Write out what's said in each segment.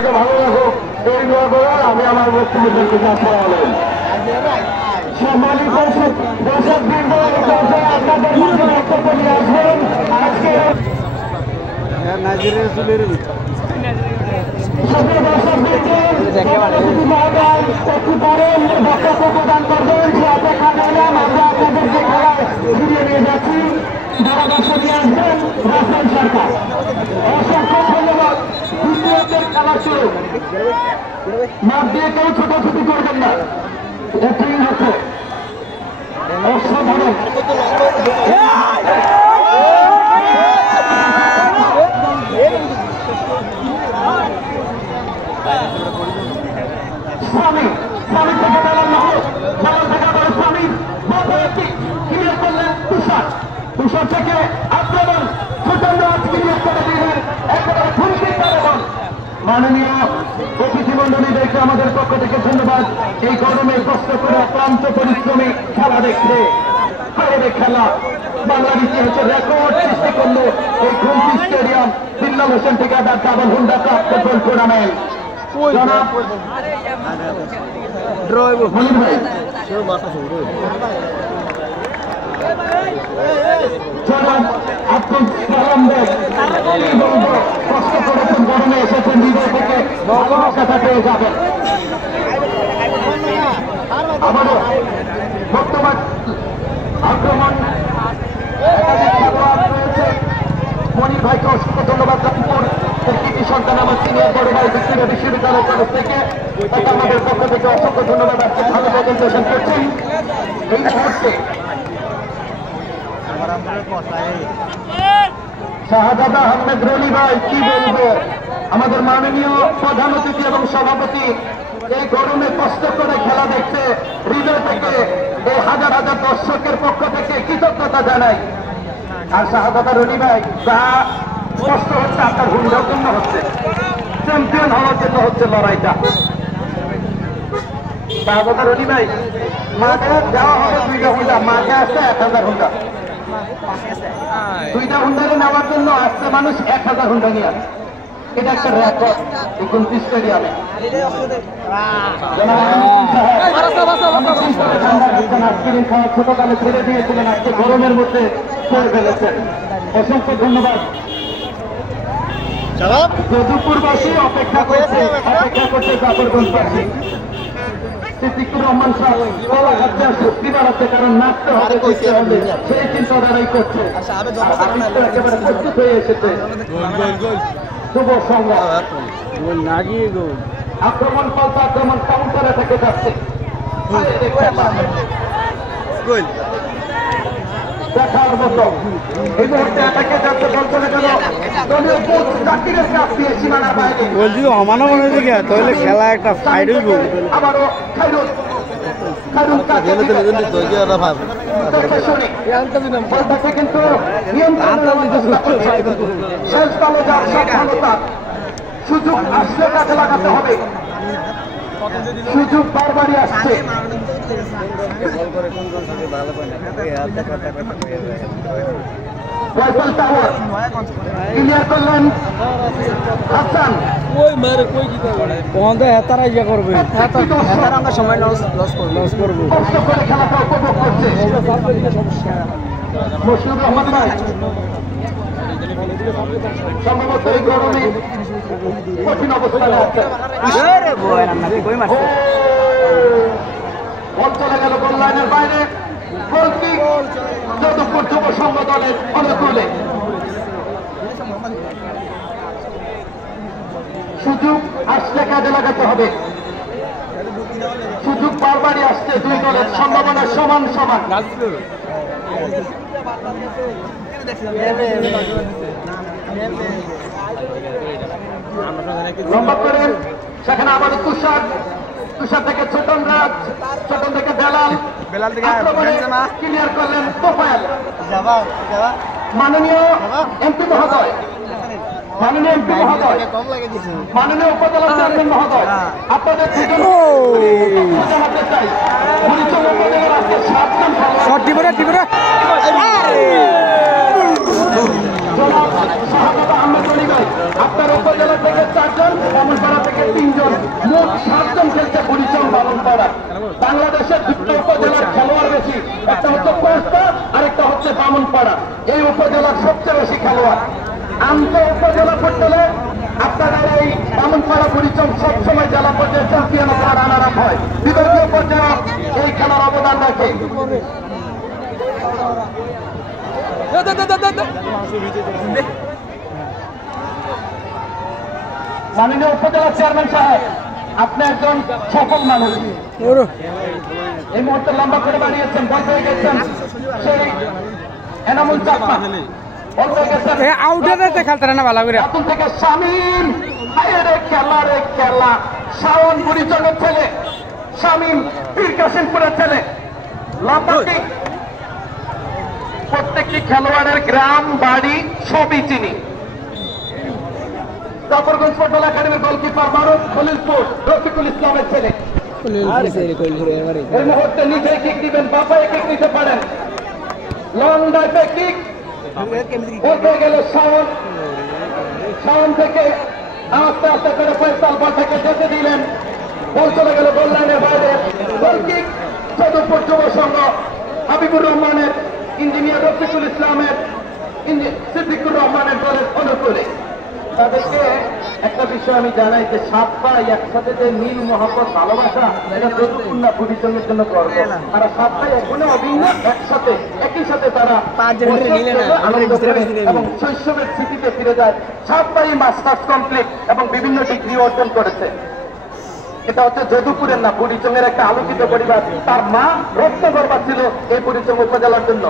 আপনাকে ভালো রাখুক এই দোয়া করে আমি আমার বক্তব্যের কাজ করালেন। সম্মানিত দর্শক বৃন্দ আপনাদের মধ্যে বক্তব্য নিয়ে আসবেন। আজকে প্রদান করবেন যে অপেক্ষা করলাম আমরা আপনাদেরকে খেলায় ফিরিয়ে নিয়ে যাচ্ছি। পরামর্শ নিয়ে আসবেন রাসেল সরকার। অসংখ্য ধন্যবাদ। দ্বিতীয়দের খেলা শুরু। মাঠ দিয়ে কেউ ছোটাছুটি করবেন না, এটাই হচ্ছে অসাধারণ। স্বামী স্বামী থেকে বেলাল থেকে আবার স্বামী ক্লিয়ার করলেন তুষার। তুষার থেকে আক্রমণ প্রচন্ড ক্লিয়ার করে দিলেন একেবারে ফুলকির। মাননীয় অতিথি মন্ডলীদেরকে আমাদের পক্ষ থেকে ধন্যবাদ। এই গরমে কষ্ট করে ক্লান্ত পরিশ্রমী খেলা দেখতে বাইরে খেলা বাংলার ইতিহাসের রেকর্ড সৃষ্টি করলো এই খুলকি স্টেডিয়াম বিল্লাল হোসেন থেকে আবার double Honda cup football tournament. কষ্ট করেছেন, গরমে এসেছেন, হৃদয় থেকে কথা পেয়ে যাবেন। আবারও বর্তমান আক্রমণ রয়েছে। মনির ভাইকে অসংখ্য ধন্যবাদ। রামপুর কৃতি সন্তান আমার সিনিয়র বড় ভাই ভিক্টোরিয়া বিশ্ববিদ্যালয় কলেজ থেকে আমাদের পক্ষ থেকে অসংখ্য ধন্যবাদ। আজকে ভালো প্রেজেন্টেশন করছেন। এই মুহূর্তে শাহাদাত আহমেদ রনি ভাই কি বলবো, আমাদের মাননীয় প্রধান অতিথি এবং সভাপতি এই গরমে কষ্ট করে খেলা দেখতে হৃদয় থেকে এই হাজার হাজার দর্শকের পক্ষ থেকে কৃতজ্ঞতা জানাই। আর শাহাদাত রনি ভাই যা কষ্ট হচ্ছে আপনার হুন্ডার জন্য হচ্ছে, চ্যাম্পিয়ন হওয়ার জন্য হচ্ছে লড়াইটা। শাহাদাত রনি ভাই মাঠে দেওয়া হবে 2টা হুন্ডা, মাঠে আসছে 1000 হুন্ডা। 2টা হুন্ডারে নেওয়ার জন্য আসছে মানুষ 1000 হুন্ডা নিয়ে আসছে। এটা একটা রেকর্ড এই কুলকি স্টেডিয়ামে। ছোটকালে ছেড়ে দিয়েছিলেন, আজকে গরমের মধ্যে করে ফেলেছেন। অসংখ্য ধন্যবাদ। যদুপুরবাসী অপেক্ষা করছে জাফরগঞ্জবাসী। সিদ্দিকুর রহমান সাহেব গলা খাচ্ছে আর শক্তি বাড়াচ্ছে, কারণ নাচতে হবে করতে হবে সেই চিন্তাধারাই করছে। একেবারে প্রস্তুত হয়ে এসেছে যুব সংগ্রাম। আক্রমণ পাল্টা আক্রমণ কাউন্টারে থেকে যাচ্ছে। দেখার মতো এই মুহূর্তে অ্যাটাকে যাচ্ছে বলতে গেল দলীয় কোচ জাকিরের কাছ দিয়ে সীমানার বাইরে বলছি অমানা মনে হয়েছে তাহলে খেলা একটা ফাইট হইব। আবারও খাইরুল কিন্তু সুযোগ আসলে কাজে লাগাতে হবে। সুযোগ বারবারই আসছে। ক্লিয়ার করলেন হাসান। হেতারা ইয়ে করবে, আমরা সময় লস করবো। কষ্ট করে খেলাটা উপভোগ করছে মশিউর রহমান ভাই। সম্ভবত এই গরমে কঠিন অবস্থানে আছে। বল চলে গেল গোল লাইনের বাইরে। যদুপুর যুব সংঘ দলের অনুকূলে সুযোগ আসলে কাজে লাগাতে হবে। সুযোগ বারবারই আসছে, দুই দলের সম্ভাবনা সমান সমান। লম্বা করে সেখানে আমাদের তুষার থেকে ছোটন রাজ, ছোটন থেকে বেলাল ক্লিয়ার করলেন তোফায়েল। মাননীয় এমপি মহোদয়, মাননীয় এমপি মহোদয়, মাননীয় উপজেলা চেয়ারম্যান মহোদয়, আপনাদের জানাতে চাই পরিচয় উপজেলার আজকে 7 জন শাহাদাত আহমেদ গনি ভাই। আপনার উপজেলা থেকে 4 জন, বামনপাড়া থেকে 3 জন, মোট 7 জন খেলছে বুড়িচং বামনপাড়া। বাংলাদেশের 2টো উপজেলার খেলোয়াড় বেশি, একটা হচ্ছে কোস্তা, আরেকটা হচ্ছে বামনপাড়া। এই উপজেলার সবচেয়ে বেশি খেলোয়াড়। আন্তঃ উপজেলা ফুটবলে আপনাদের এই বামনপাড়া বুড়িচং সবসময় জেলা পর্যায়ে চ্যাম্পিয়ন বা রানার আপ হয়। বিভাগীয় পর্যায়ে এই খেলার অবদান রাখে। মাননীয় উপজেলা চেয়ারম্যান সাহেব, আপনি একজন সফল মানুষ। এই মুহূর্তে লম্বা করে বানিয়েছেন, বল হয়ে গেছেন সেই এনামুল চাকমা, বল হয়ে গেছেন খেলতে না ভালো করে নতুন থেকে শামীম। রে খেলা রে খেলা, শাওন বুড়িচংয়ের ছেলে, শামীম পীর কাশিমপুরের ছেলে। লম্বা কিক, প্রত্যেকটি খেলোয়াড়ের গ্রাম বাড়ি সবই চিনি। জাফরগঞ্জ ফুটবল একাডেমির গোলকিপার মারুফ খলিলপুর, রফিকুল ইসলামের ছেলে। এই মুহূর্তে নিজে কিক দিবেন, বাপায় কিক দিতে পারেন। লং ডাইভে কিক বলতে গেলে শাওন, শাওন থেকে আস্তে আস্তে করে ফয়সাল বল থেকে যেতে দিলেন, বল চলে গেল গোল লাইনের বাইরে। গোল কিক যদুপুর যুব সংঘ, হাবিবুর রহমানের, ইঞ্জিনিয়ার রফিকুল ইসলামের, সিদ্দিকুর রহমানের দলের অনুকূলে। তাদেরকে একটা বিষয় আমি জানাই যে 7 ভাই একসাথে যে মিল মহব্বত ভালোবাসা, এটা যদুপুর বুড়িচংয়ের জন্য গর্ব। তারা 7 ভাই এখনো অভিন্ন, একসাথে একই সাথে তারা আনন্দ করে এবং শৈশবের স্মৃতিতে ফিরে যায়। 7 ভাই মাস্টার্স কমপ্লিট এবং বিভিন্ন ডিগ্রি অর্জন করেছে। এটা হচ্ছে যদুপুরের না, বুড়িচংয়ের একটা আলোকিত পরিবার। তার মা রত্নগর্বা ছিল এই বুড়িচং উপজেলার জন্য।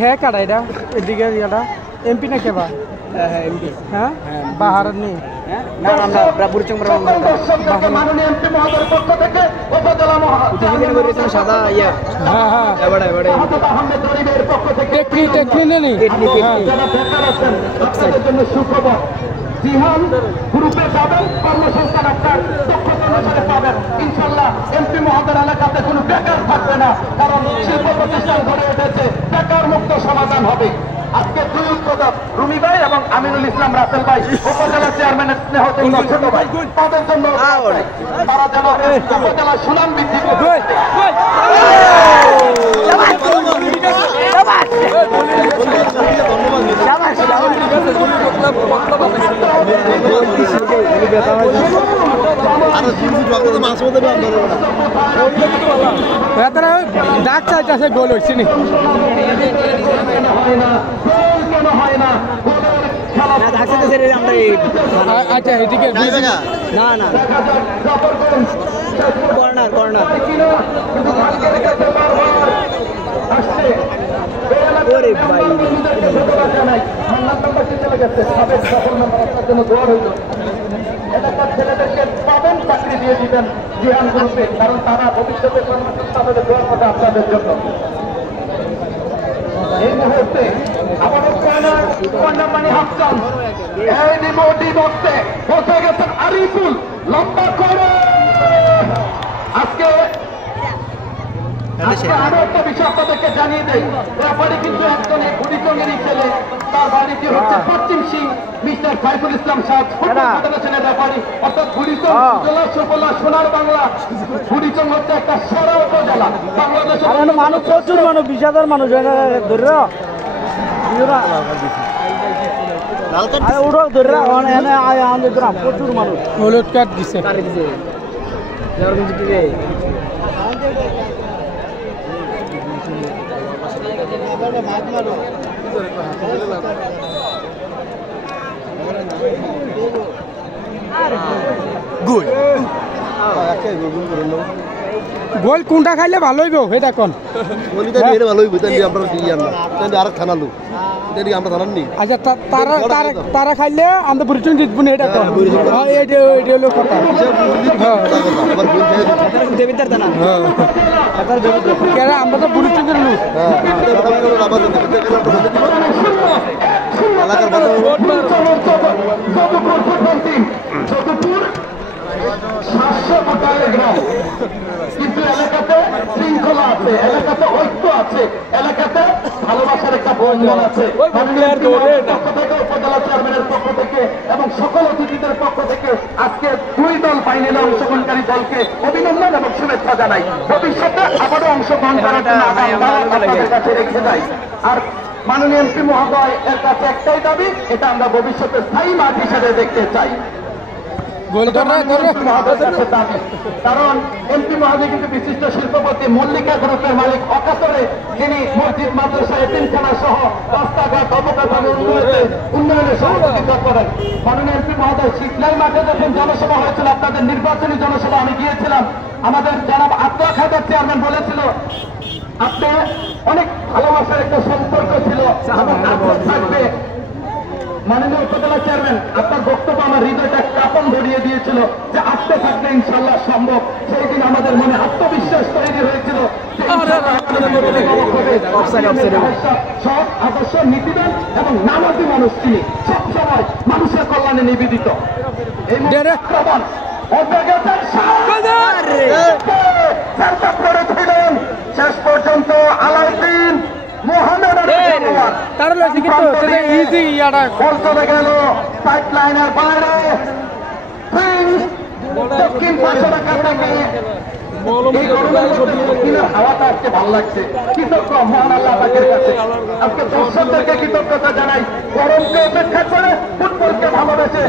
হ্যাঁ কাটা এটা এদিকে এমপি না কেবা? হ্যাঁ বাহার নেই মাননীয় এমপি মহোদয়ের পক্ষ থেকে উপজেলা সাদা আহমেদ গরিবের পক্ষ থেকে আপনাদের জন্য সুখবর। জিহান গ্রুপে যাবেন, কর্মসংস্থান আপনার দক্ষতা অনুসারে পাবেন ইনশাল্লাহ। এমপি মহোদয়ের এলাকাতে কোনো বেকার থাকবে না, কারণ শিল্প প্রতিষ্ঠান গড়ে উঠেছে, বেকার মুক্ত সমাধান হবে। আজকে 2 উদ্বোধক রুমি ভাই এবং আমিনুল ইসলাম রাসেল ভাই, উপজেলা চেয়ারম্যানের স্নেহ ছোট ভাই, তাদের জন্য তারা যেন উপজেলার সুনাম বৃদ্ধি করবে। ডাক চাইছে গোল হচ্ছে নি আচ্ছা এদিকে না না কর্নার কর্নার ওরে ভাই এলাকার ছেলেদেরকে পাবেন, চাকরি দিয়ে দিবেন জিহান গ্রুপে, কারণ তারা ভবিষ্যতে কর্মসংস্থানের দোয়া করে আপনাদের জন্য। এই মুহূর্তে আমাদের কর্নার মানে হাফচান, এই ডিবক্সে পৌঁছে গেছেন আরিফুল, লম্বা করে। আজকে আরো একটা বিষয় আপনাদেরকে জানিয়ে দেয়, ব্যাপারে কিন্তু একজন বুড়িচংয়েরই ছেলে, তার বাড়িটি হচ্ছে পশ্চিম সিং, মিস্টার সাইফুল ইসলাম সাহেব ফেডারেশনের ব্যাপারী, অর্থাৎ বুড়িচং জেলা সুফলা সোনার বাংলা। বুড়িচং হচ্ছে একটা সেরা উপজেলা বাংলাদেশের মানুষ, প্রচুর মানুষ, 20,000 মানুষ প্রচুর মানুষ হলুদ কার্ড দিচ্ছে। গোল কোনটা খাইলে ভালো হইব সেটা কোন ভালো হইব আমরা খানালু আমরা জানাননি। আচ্ছা তারা খাইলে আমরা বুড়িচং জিতবো না, এটা কোন কথা আমরা তো বুড়িচংয়ের লোক। কিন্তু এলাকাতে শৃঙ্খলা আছে, এলাকাতে ঐক্য আছে, এলাকাতে ভালোবাসার একটা বন্ধন আছে। উপজেলা চেয়ারম্যানের পক্ষ থেকে এবং সকল অতিথিদের পক্ষ থেকে আজকে 2 দল ফাইনালে অংশগ্রহণকারী দলকে অভিনন্দন এবং শুভেচ্ছা জানাই। ভবিষ্যতে আবারও অংশগ্রহণ করার জন্য আপনাদের কাছে রেখে যাই। আর মাননীয় এমপি মহোদয় এর কাছে একটাই দাবি, এটা আমরা ভবিষ্যতে স্থায়ী মাঠ হিসেবে দেখতে চাই। কারণ এমপি মহোদয় কিন্তু বিশিষ্ট শিল্পপতি মল্লিকা গ্রুপের মালিক অকাতরে, যিনি মসজিদ মাদ্রাসা এতিমখানা সহ রাস্তাঘাট অবকাঠামো উন্নয়নে সহযোগিতা করেন। মাননীয় এমপি মহোদয় শীতলাই মাঠে যখন জনসভা হয়েছিল, আপনাদের নির্বাচনী জনসভা আমি গিয়েছিলাম, আমাদের জনাব আব্দুল খাদের চেয়ারম্যান বলেছিল আপনি অনেক ভালোবাসার একটা সম্পর্ক ছিল থাকবে। মাননীয় উপজেলা চেয়ারম্যান আপনার বক্তব্য আমার হৃদয়টা কাঁপন ধরিয়ে দিয়েছিল যে আসতে থাকলে ইনশাল্লাহ সম্ভব। সেই দিন আমাদের মনে আত্মবিশ্বাস তৈরি হয়েছিল সৎ আদর্শ নীতিবান এবং নামাজি মানুষ তিনি, সবসময় মানুষের কল্যাণে নিবেদিত। এই শেষ পর্যন্ত আলাউদ্দিন চলে গেল পাইপ লাইনের বাইরে দক্ষিণ পাশে রাখা থেকে। হাওয়াটা আজকে ভালো লাগছে, কৃতজ্ঞ মহান আল্লাহ পাকের কাছে। আজকে দর্শকদেরকে কৃতজ্ঞতা জানাই, গরমকে উপেক্ষা করে ফুটবলকে ভালোবেসে